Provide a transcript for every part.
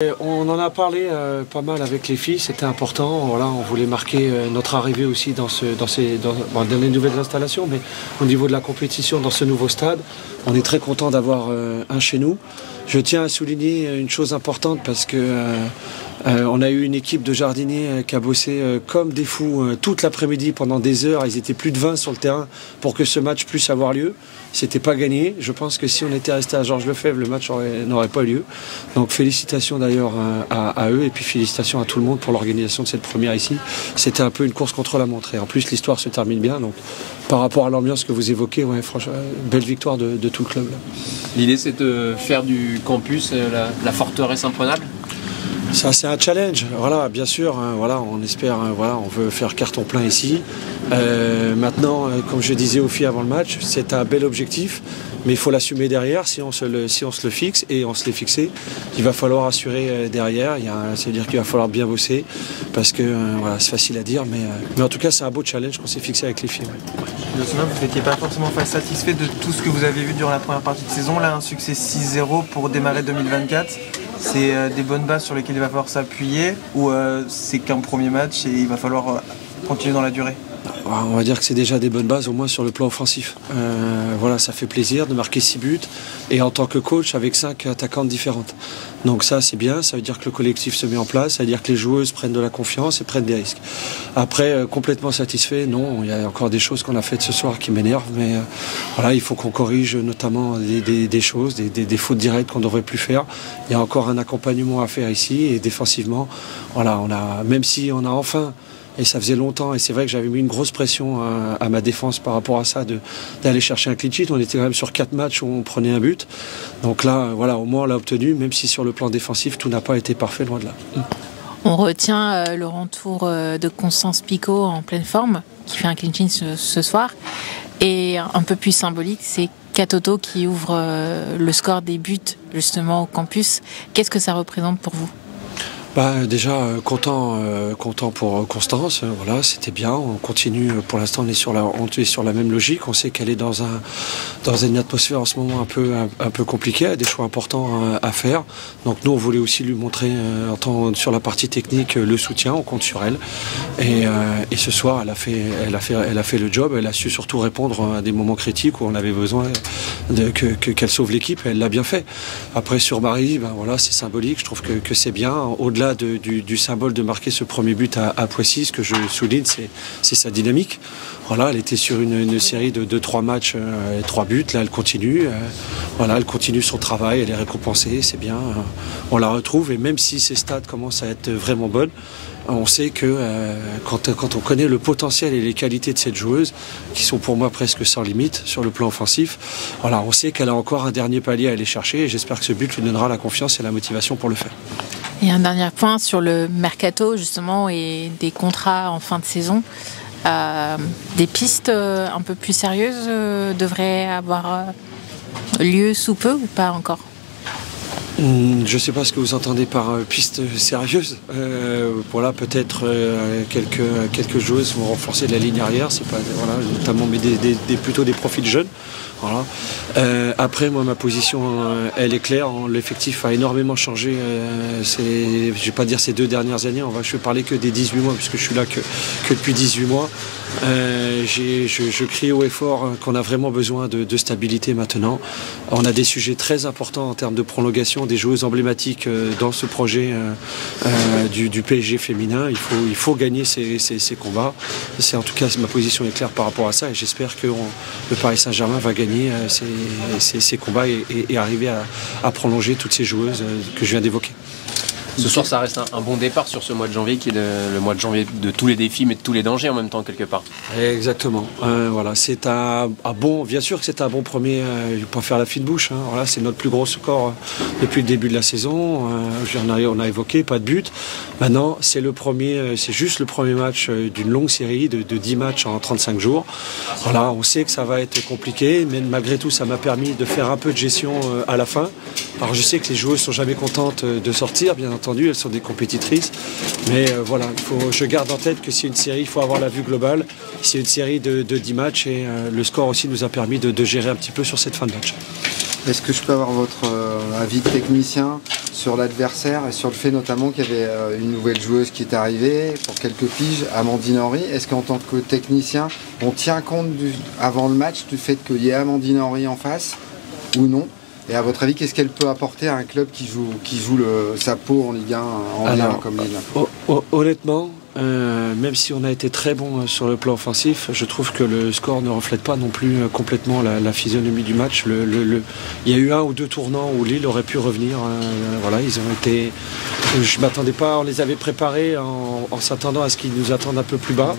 On en a parlé pas mal avec les filles, c'était important. Voilà, on voulait marquer notre arrivée aussi dans les nouvelles installations, mais au niveau de la compétition dans ce nouveau stade, on est très content d'avoir un chez nous. Je tiens à souligner une chose importante parce que on a eu une équipe de jardiniers qui a bossé comme des fous toute l'après-midi pendant des heures. Ils étaient plus de 20 sur le terrain pour que ce match puisse avoir lieu. C'était pas gagné. Je pense que si on était resté à Georges Lefebvre, le match n'aurait pas eu lieu. Donc félicitations d'ailleurs à eux et puis félicitations à tout le monde pour l'organisation de cette première ici. C'était un peu une course contre la montre et en plus l'histoire se termine bien. Donc par rapport à l'ambiance que vous évoquez, ouais, franchement, belle victoire de tout le club. L'idée c'est de faire du campus la forteresse imprenable. Ça c'est un challenge, voilà, bien sûr, hein, voilà, on espère, hein, voilà, on veut faire carton plein ici. Maintenant, comme je disais aux filles avant le match, c'est un bel objectif, mais il faut l'assumer derrière. Si on se le fixe, et on se l'est fixé, il va falloir assurer derrière. C'est-à-dire qu'il va falloir bien bosser, parce que voilà, c'est facile à dire, mais en tout cas c'est un beau challenge qu'on s'est fixé avec les filles. Ouais. Vous n'étiez pas forcément satisfait de tout ce que vous avez vu durant la première partie de saison. Là, un succès 6-0 pour démarrer 2024. C'est des bonnes bases sur lesquelles il va falloir s'appuyer, ou c'est qu'un premier match et il va falloir continuer dans la durée? On va dire que c'est déjà des bonnes bases, au moins sur le plan offensif. Voilà, ça fait plaisir de marquer 6 buts et en tant que coach avec 5 attaquantes différentes. Donc ça c'est bien, ça veut dire que le collectif se met en place, ça veut dire que les joueuses prennent de la confiance et prennent des risques. Après, complètement satisfait, non, il y a encore des choses qu'on a faites ce soir qui m'énervent, mais voilà, il faut qu'on corrige notamment des choses, des fautes directes qu'on ne devrait plus faire. Il y a encore un accompagnement à faire ici et défensivement, voilà, même si on a enfin... Et ça faisait longtemps, et c'est vrai que j'avais mis une grosse pression à ma défense par rapport à ça, d'aller chercher un clean sheet. On était quand même sur 4 matchs où on prenait un but. Donc là, voilà, au moins on l'a obtenu, même si sur le plan défensif, tout n'a pas été parfait, loin de là. On retient le retour de Constance Picot en pleine forme, qui fait un clean sheet ce soir. Et un peu plus symbolique, c'est Katoto qui ouvre le score des buts justement au campus. Qu'est-ce que ça représente pour vous ? Déjà content pour Constance, voilà, c'était bien, on continue, pour l'instant on est sur la même logique, on sait qu'elle est dans une atmosphère en ce moment un peu compliquée, elle a des choix importants à faire, donc nous on voulait aussi lui montrer sur la partie technique le soutien, on compte sur elle, et ce soir elle a fait le job, elle a su surtout répondre à des moments critiques où on avait besoin qu'elle sauve l'équipe, et elle l'a bien fait. Après sur Marie, voilà, c'est symbolique, je trouve que c'est bien, au-delà du symbole de marquer ce premier but à Poissy, ce que je souligne, c'est sa dynamique. Voilà, elle était sur une série de 3 matchs, 3 buts. Là, elle continue. Voilà, elle continue son travail. Elle est récompensée, c'est bien. On la retrouve. Et même si ces stats commencent à être vraiment bonnes, on sait que quand on connaît le potentiel et les qualités de cette joueuse, qui sont pour moi presque sans limite sur le plan offensif, voilà, on sait qu'elle a encore un dernier palier à aller chercher. Et j'espère que ce but lui donnera la confiance et la motivation pour le faire. Et un dernier point sur le mercato justement et des contrats en fin de saison. Des pistes un peu plus sérieuses devraient avoir lieu sous peu ou pas encore? Je ne sais pas ce que vous entendez par piste sérieuse. Voilà, peut-être quelques joueuses vont renforcer la ligne arrière, c'est pas, voilà, notamment mais plutôt des profils jeunes. Voilà. Après, moi, ma position, elle est claire. L'effectif a énormément changé. Je ne vais pas dire ces 2 dernières années. Je vais parler que des 18 mois, puisque je suis là que depuis 18 mois. Je crie haut et fort qu'on a vraiment besoin de stabilité maintenant. On a des sujets très importants en termes de prolongation, des joueuses emblématiques dans ce projet du PSG féminin. Il faut gagner ces combats. En tout cas, ma position est claire par rapport à ça, et j'espère que le Paris Saint-Germain va gagner ces combats et arriver à prolonger toutes ces joueuses que je viens d'évoquer. Ce soir, ça reste un bon départ sur ce mois de janvier qui est le mois de janvier de tous les défis, mais de tous les dangers en même temps, quelque part. Exactement. Voilà, c'est bien sûr que c'est un bon premier. Je ne vais pas faire la fine bouche. Voilà, c'est notre plus gros score depuis le début de la saison. On a évoqué, pas de but. Maintenant, c'est juste le premier match d'une longue série de 10 matchs en 35 jours. Voilà, on sait que ça va être compliqué, mais malgré tout, ça m'a permis de faire un peu de gestion à la fin. Alors, je sais que les joueuses sont jamais contentes de sortir, bien entendu. Elles sont des compétitrices, mais voilà, je garde en tête que c'est une série, il faut avoir la vue globale. C'est une série de 10 matchs et le score aussi nous a permis de gérer un petit peu sur cette fin de match. Est-ce que je peux avoir votre avis de technicien sur l'adversaire et sur le fait notamment qu'il y avait une nouvelle joueuse qui est arrivée pour quelques piges, Amandine Henry. Est-ce qu'en tant que technicien, on tient compte avant le match du fait qu'il y ait Amandine Henry en face ou non? Et à votre avis, qu'est-ce qu'elle peut apporter à un club qui joue sa peau en Ligue 1 en Ligue 1 comme Lille? Honnêtement, même si on a été très bon sur le plan offensif, je trouve que le score ne reflète pas non plus complètement la physionomie du match. Il y a eu 1 ou 2 tournants où Lille aurait pu revenir. Voilà, ils ont été. Je m'attendais pas. On les avait préparés en s'attendant à ce qu'ils nous attendent un peu plus bas.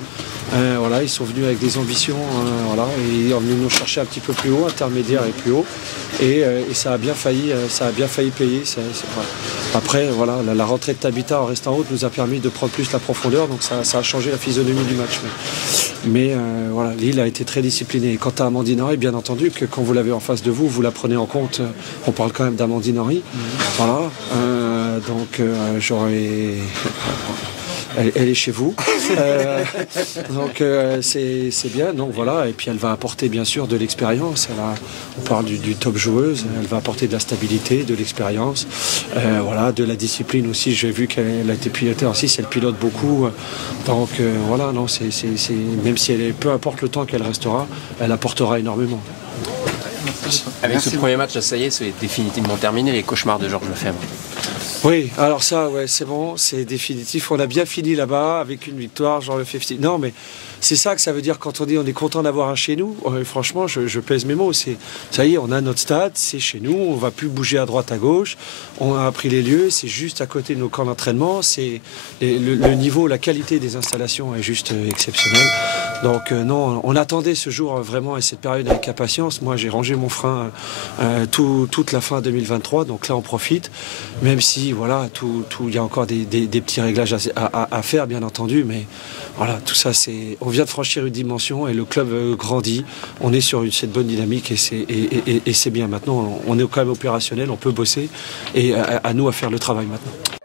Voilà, ils sont venus avec des ambitions, voilà, et en venus nous chercher un petit peu plus haut, intermédiaire et plus haut, et ça a bien failli payer. Voilà. Après, voilà, la rentrée de Tabitha en restant haute nous a permis de prendre plus la profondeur, donc ça a changé la physionomie du match. Mais voilà, Lille a été très discipliné. Et quant à Amandine Henry, bien entendu, que quand vous l'avez en face de vous, vous la prenez en compte. On parle quand même d'Amandine Henry. Voilà, donc j'aurais. Elle est chez vous. Donc c'est bien. Donc voilà. Et puis elle va apporter bien sûr de l'expérience. On parle du top joueuse. Elle va apporter de la stabilité, de l'expérience, voilà, de la discipline aussi. J'ai vu qu'elle a été pilotée en 6, elle pilote beaucoup. Donc voilà, non, même si peu importe le temps qu'elle restera, elle apportera énormément. Avec ce premier match, ça y est, c'est définitivement terminé, les cauchemars de Georges Lefebvre. Oui, alors ça, ouais, c'est bon, c'est définitif. On a bien fini là-bas avec une victoire, Georges Lefebvre. Non, mais c'est ça que ça veut dire quand on dit on est content d'avoir un chez nous. Franchement, je pèse mes mots. Ça y est, on a notre stade, c'est chez nous, on ne va plus bouger à droite, à gauche. On a appris les lieux, c'est juste à côté de nos camps d'entraînement. Le niveau, la qualité des installations est juste exceptionnelle. Donc non, on attendait ce jour vraiment et cette période avec impatience. Moi, j'ai rangé mon frein toute la fin 2023, donc là on profite. Même si voilà, il y a encore des petits réglages à faire, bien entendu, mais voilà, tout ça, on vient de franchir une dimension et le club grandit. On est sur cette bonne dynamique et c'est bien. Maintenant, on est quand même opérationnel, on peut bosser et à nous à faire le travail maintenant.